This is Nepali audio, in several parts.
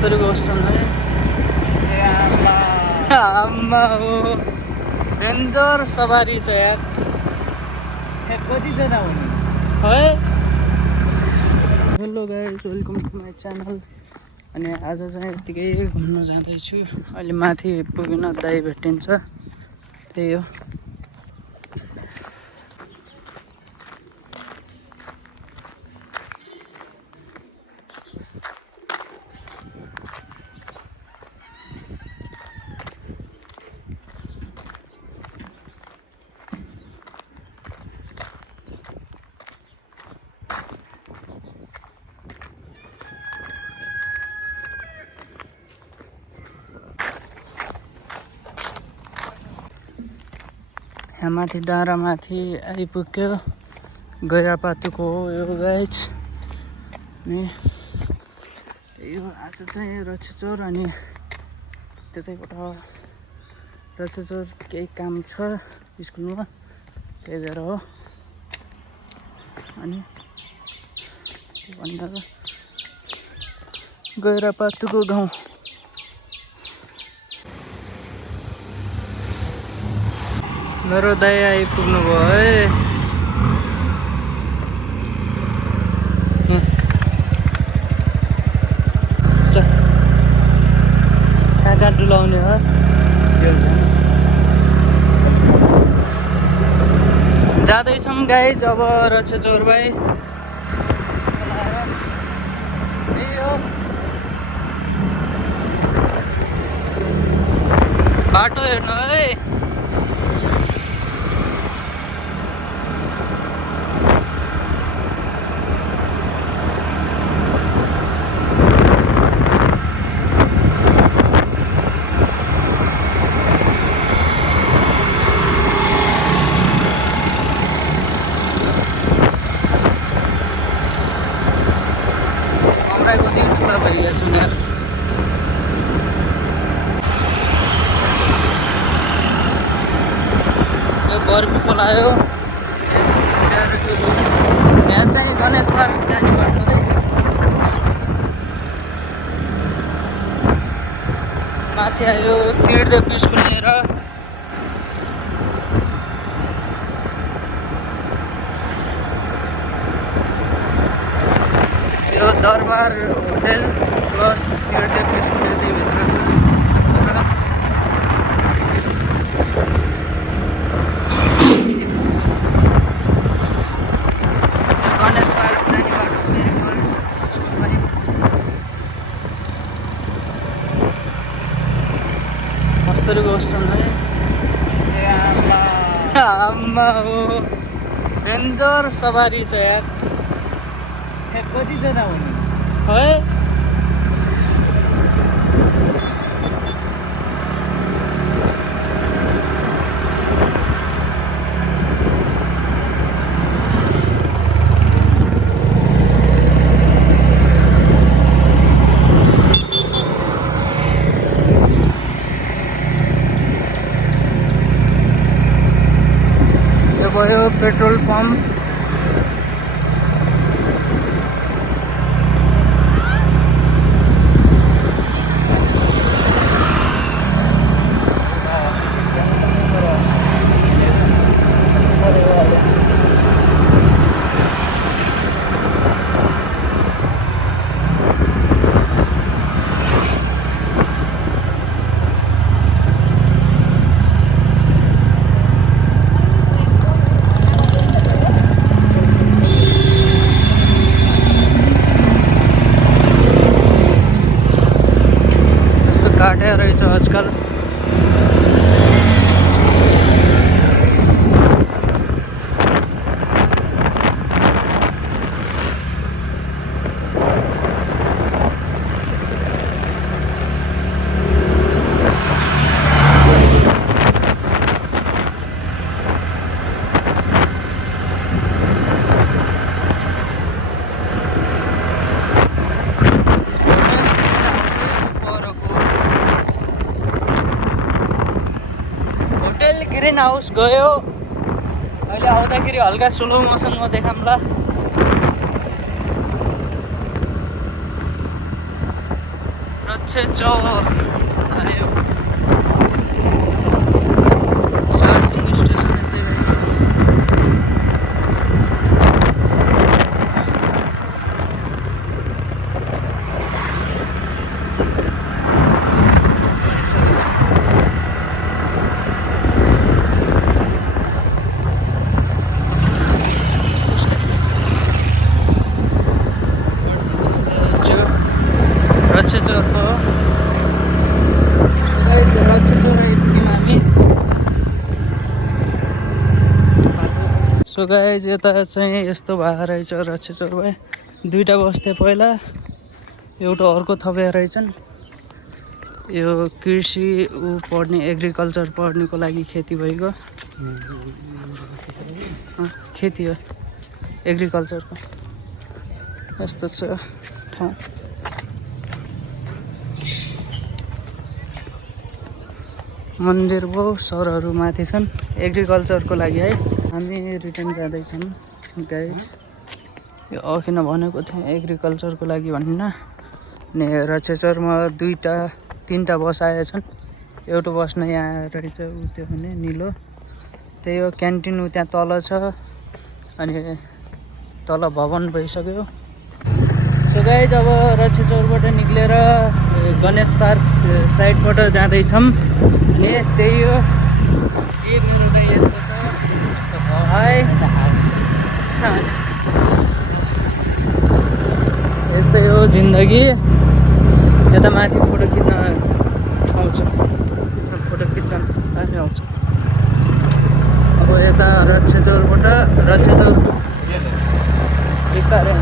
कस्तो कस्तो है आम्मा हो डेन्जर सवारी छ यार कतिजना हुने है। Hello guys welcome to my channel. अनि आज चाहिँ यत्तिकै घुम्न जाँदैछु। अहिले माथि पुगिन दाइ भेटिन्छ त्यही हो। यहाँ माथि डाँडामाथि आइपुग्यो। गैरापातुको हो यो गाइज। अनि यो आज चाहिँ रछेचोर अनि त्यतैबाट रछेचोर केही काम छ स्कुलमा त्यही भएर हो। अनि भन्दा गैरापातुको गाउँ मेरो दाइ आइपुग्नु भयो है। कहाँ कहाँ डुलाउने होस् जाँदैछौँ गाइज अब रछेचोर भाइ। बाटो हेर्नु है। बर्फी आयो यहाँ चाहिँ गणेश पार्क जाने बाटो है। माथि आयो तीर्थदेव स्कुल लिएर। यो दरबार होटेल प्लस तीर्थदेव स्कुल त्यही भित्र छ। आम्मा हो डेन्जर सवारी छ यार कतिजना हुने है। भयो पेट्रोल पम्प। काट्या रहेछ आजकल। ग्रीन हाउस गयो। अहिले आउँदाखेरि हल्का स्लो मोसनमा देखाउँला। रक्षेचौर आयो चार्जिङ स्टेसन यतै रहेछ रक्षेचौरको रक्षेचौर आइपुग्यौँ हामी सो गाइज यता चाहिँ यस्तो भएको रहेछ रक्षेचौरमा दुईवटा बस्थे पहिला एउटा अर्को थपेर रहेछन् यो कृषि पढ्ने एग्रिकल्चर पढ्नेको लागि खेती भएको खेती हो एग्रिकल्चरको यस्तो छ ठाउँ मन्दिर भयो सरहरू माथि छन् एग्रिकल्चरको लागि है हामी रिटर्न जाँदैछौँ गाइज यो अघि नै भनेको थिएँ एग्रिकल्चरको लागि भन्न अनि रक्षेचौरमा तिनवटा बस आएछन् एउटा बस नै यहाँ रहेछ उ त्यो भने निलो त्यही हो क्यान्टिन उ त्यहाँ तल छ अनि तल भवन भइसक्यो सो गाइज अब रक्षेचौरबाट निक्लेर गणेश पार्क साइडबाट जाँदैछौँ अनि त्यही हो ए मेरो त यस्तो छ है यस्तै हो जिन्दगी यता माथि फोटो खिच्न ठाउँ छ फोटो खिच्न दामी आउँछ अब यता रक्षेचौर बिस्तारै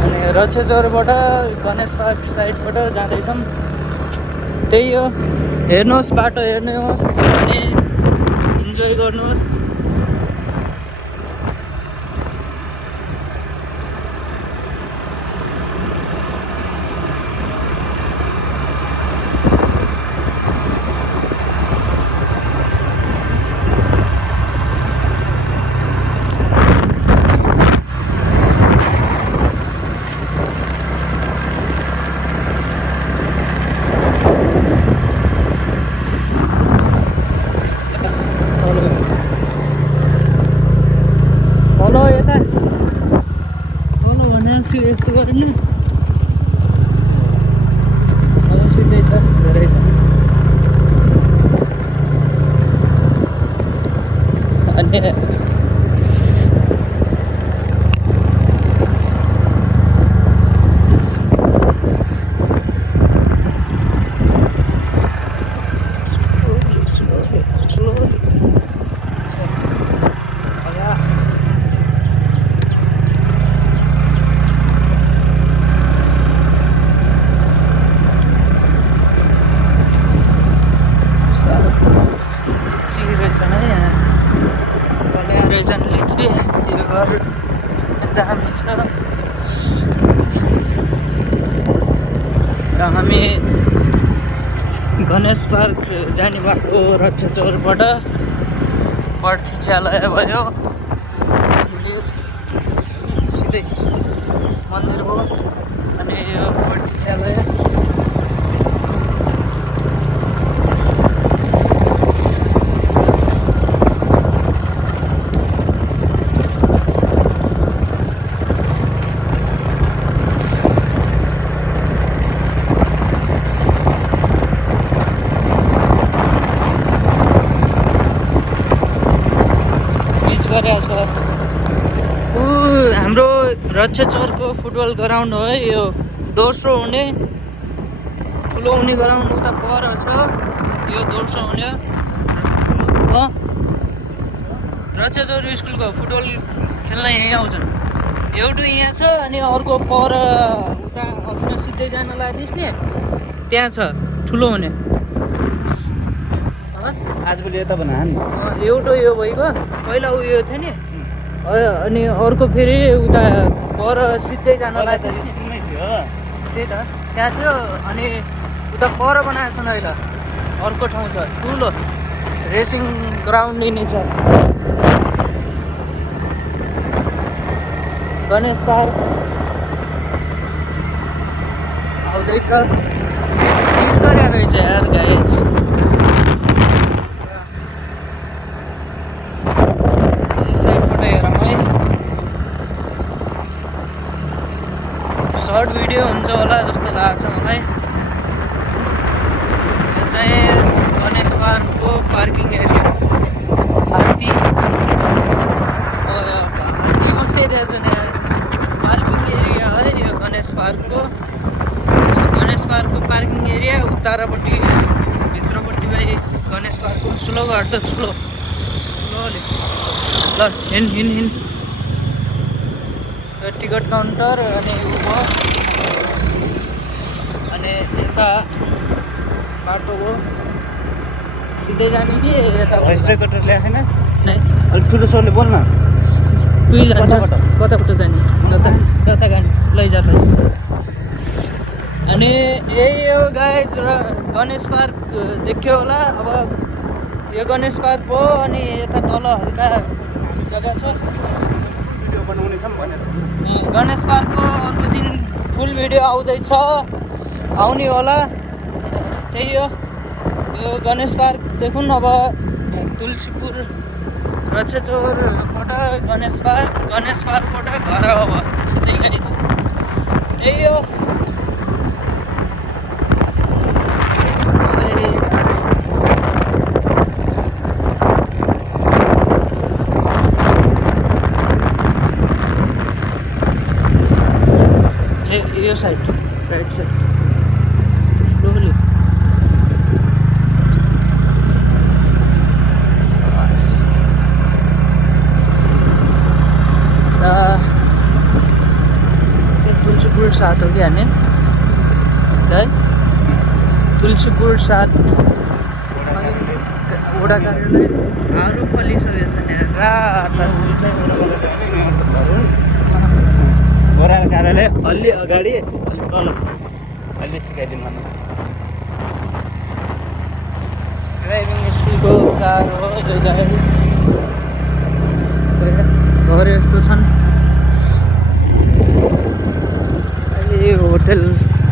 अनि रक्षेचौरबाट गणेश पार्क साइडबाट जाँदैछौँ त्यही हो हेर्नुहोस् बाटो हेर्नुहोस् अनि इन्जोय गर्नुहोस् यस्तो गरेन अब सिधै छ धेरै छ अनि दामी छ र हामी गणेश पार्क जाने बाटो रक्षेचौरबाट पर्थीच्यालय भयो सिधै मन्दिर हो अनि यो पर्थीच्यालय हाम्रो रक्षेचौरको फुटबल ग्राउन्ड हो है यो दोस्रो हुने ठुलो हुने ग्राउन्ड उता पर छ यो दोस्रो हुने हो रक्षेचौर स्कुलको फुटबल खेल्न यहीँ आउँछन् एउटा यहाँ छ अनि अर्को पर उता अघि सिधै जान लाग्दैछ नि त्यहाँ छ ठुलो हुने आजभोलि यता बना नि एउटा यो भइगयो पहिला उयो थियो नि अनि अर्को फेरि उता पर सिधै जान लाग्यो स्कुलमै थियो त्यही त त्यहाँ थियो अनि उता पर बनाएको छन् अहिले अर्को ठाउँ छ ठुलो रेसिङ ग्राउन्ड नै छ गणेश पार्क रहेछ पिच गरेर रहेछ यार गाइज साइडबाट हेरौँ है सर्ट भिडियो हुन्छ होला जस्तो लाग्छ मलाई यो चाहिँ गणेश पार्कको पार्किङ एरिया हात्ती मात्रै रहेछ नि यार पार्किङ एरिया है यो गणेश पार्कको पार्किङ एरिया उत्तरपट्टि भित्रपट्टि भाइ गणेश पार्कको स्लो गर्छ स्लोली ल हिँड टिकट काउन्टर अनि अनि यता बाटो हो सिधै जाने कि यता कटर ल्याएनस् नै अलिक ठुलो स्वरले बोल्न कुही जान्छ कताबाट जाने जता जाने लैजा अनि यही हो गाइज र गणेश पार्क देख्यो होला अब यो गणेश पार्क हो अनि यता तल हल्का जग्गा छ भिडियो बनाउने छौँ भनेर गणेश पार्कको अर्को दिन फुल भिडियो आउँदैछ आउने होला त्यही हो यो गणेश पार्क देखौँ अब तुलसीपुर रक्षेचौरबाट गणेश पार्कबाट घर अब सिधै गाडी छ त्यही हो यो side right side slowly Tulsipur 7 हो कि हामी है तुलसीपुर 7 वडा कार्यालय आलु फलिसकेको छ नि रात वडा कार्यालय अलि अगाडि अलि तल छ अलि सिकाइदिनु भन्न ड्राइभिङ स्कुलको कार हो यो गाडी घर यस्तो छन् अहिले होटल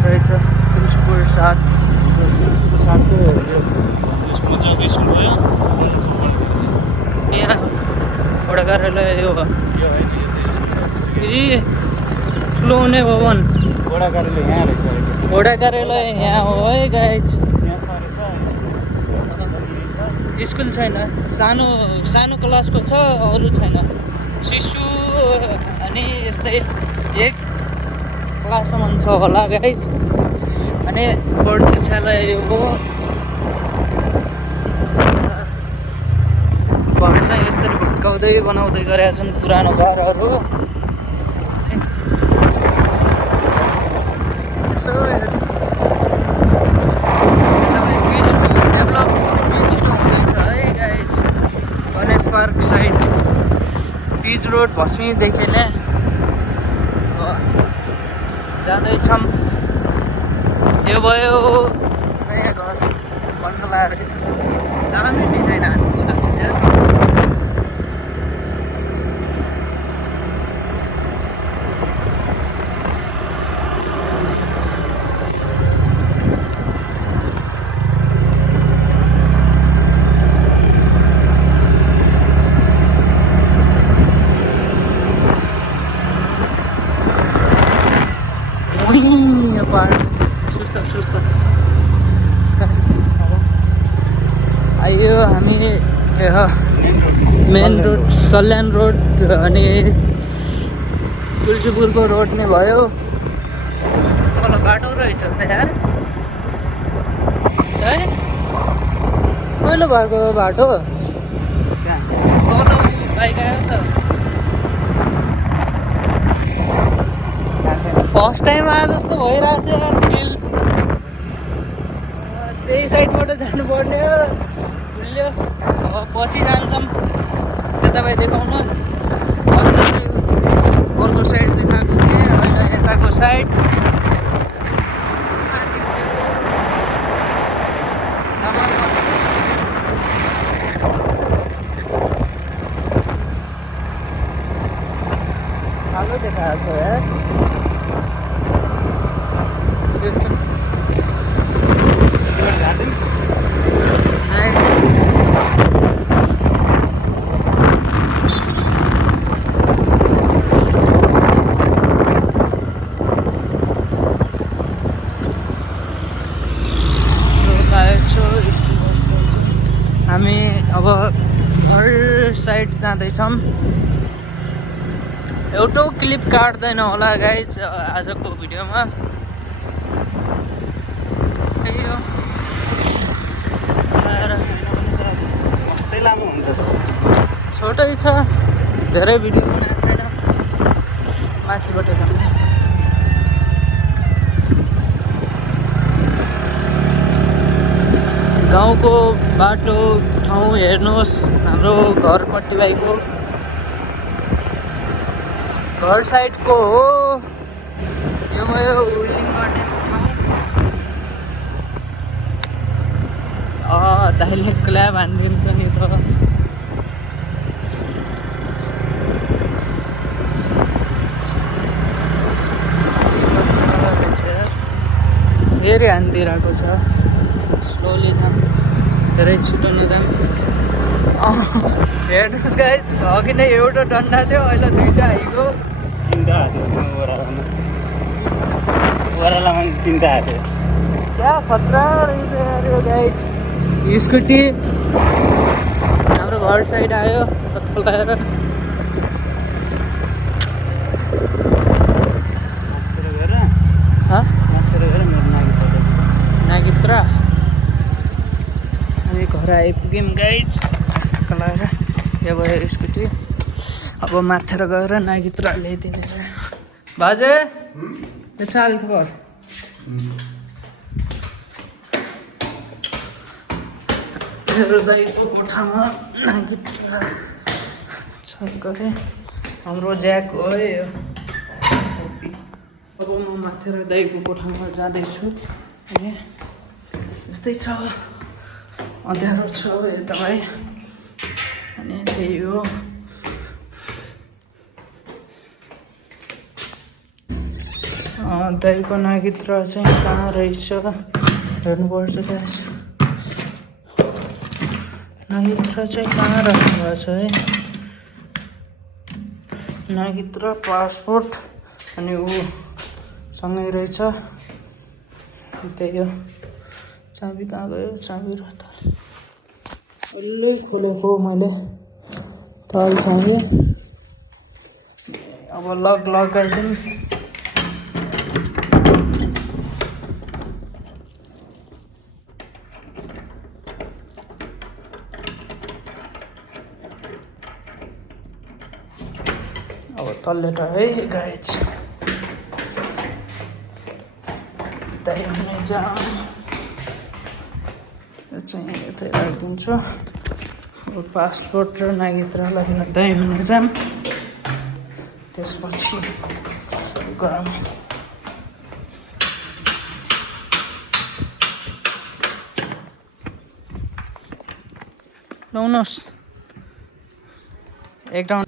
रहेछ तुलसीपुर 7 यहाँ वडा कार्यालय यो ठुलो हुने भवन वडा कार्यालय यहाँ रहेछ वडा कार्यालय यहाँ हो है गाइज स्कुल छैन सानो क्लासको छ अरू छैन शिशु अनि यस्तै 1 क्लाससम्म छ होला गाइज अनि प्रतीक्षालय हो घर चाहिँ यस्तरी भत्काउँदै बनाउँदै गरेका छन् पुरानो घरहरू यसो डेभलप छिटो हुँदैछ है guys Ganesh park side pitch road भस्मीदेखि नै जाँदैछौँ यो भयो नयाँ घर बन्न लागेको रहेछ राम्रो डिजाइन हाल्नु लाग्छ यार सुस्त आयो हामी मेन रोड सल्यान रोड अनि तुलसीपुरको रोड नै भयो तल बाटो रहेछ त यार है पहिलो भएको बाटो तल बाइक आयो त फर्स्ट टाइम आए जस्तो भइरहेछ यार फिल त्यही साइडबाट जानुपर्ने हो भुल्यो अब पछि जान्छौँ त्यता भाइ देखाउन अर्को साइड देखाएको थिएँ होइन यताको साइड कालो देखाएको छ यार साइड जाँदैछौँ। एउटा क्लिप काट्दैन होला गाइज आजको भिडियोमा। त्यही हो। कस्तै लामो हुन्छ छोटै छ, धेरै भिडियो बनाएको छैन माथिबाट जाँदा। गाउँको बाटो ठाउँ हेर्नुहोस्, हाम्रो घरपट्टि भाइको घर साइडको हो। यो भयो हुलिङ गर्नेको ठाउँ। दाइले क्ल्याब हानिदिन्छ नि त। फेरि हानिदिइरहेको छ। स्लोली जाम, धेरै छिटो नजाम। हेर्नुहोस् गाइस, अघि नै एउटा डन्डा थियो, अहिले दुईवटा आइगयो। तिनवटा हाथ्यो ओह्रालामा तिनवटा हाथ्यो। क्या खतरा रहेछ यार यो गाइस। स्कुटी हाम्रो घर साइड आयो लगाएर। नागित्र हामी घर आइपुग्यौँ गाइज लगाएर। यो भयो स्कुटी। अब माथेर गएर नागित्र ल्याइदिने छ। बाजे यो छ हालको घर। मेरो दाइको कोठामा नागित्र छ गरे। हाम्रो ज्याक हो है यो। अब म माथेर दाइको कोठामा जाँदैछु। अनि यस्तै छ, अँध्यारो छ यता भाइ। अनि त्यही हो। दाइको नागित्र चाहिँ कहाँ रहेछ हेर्नुपर्छ। गाइस नागित्र चाहिँ कहाँ राख्नुभएको छ है। नागित्र पासपोर्ट अनि ऊ सँगै रहेछ। त्यही हो। चाबी कहाँ गयो? चाबी र त अलि खोलेको मैले तल चाबी। अब लक लगाइदिउँ। अब तल्लेट है गाइज। त्यही हुने जाम यो चाहिँ यतै राखिदिन्छु। अब पासपोर्ट र नागित्रलाई किन त्यही हुने जाम। त्यसपछि गरम लाउनुहोस् एक राउन्ड।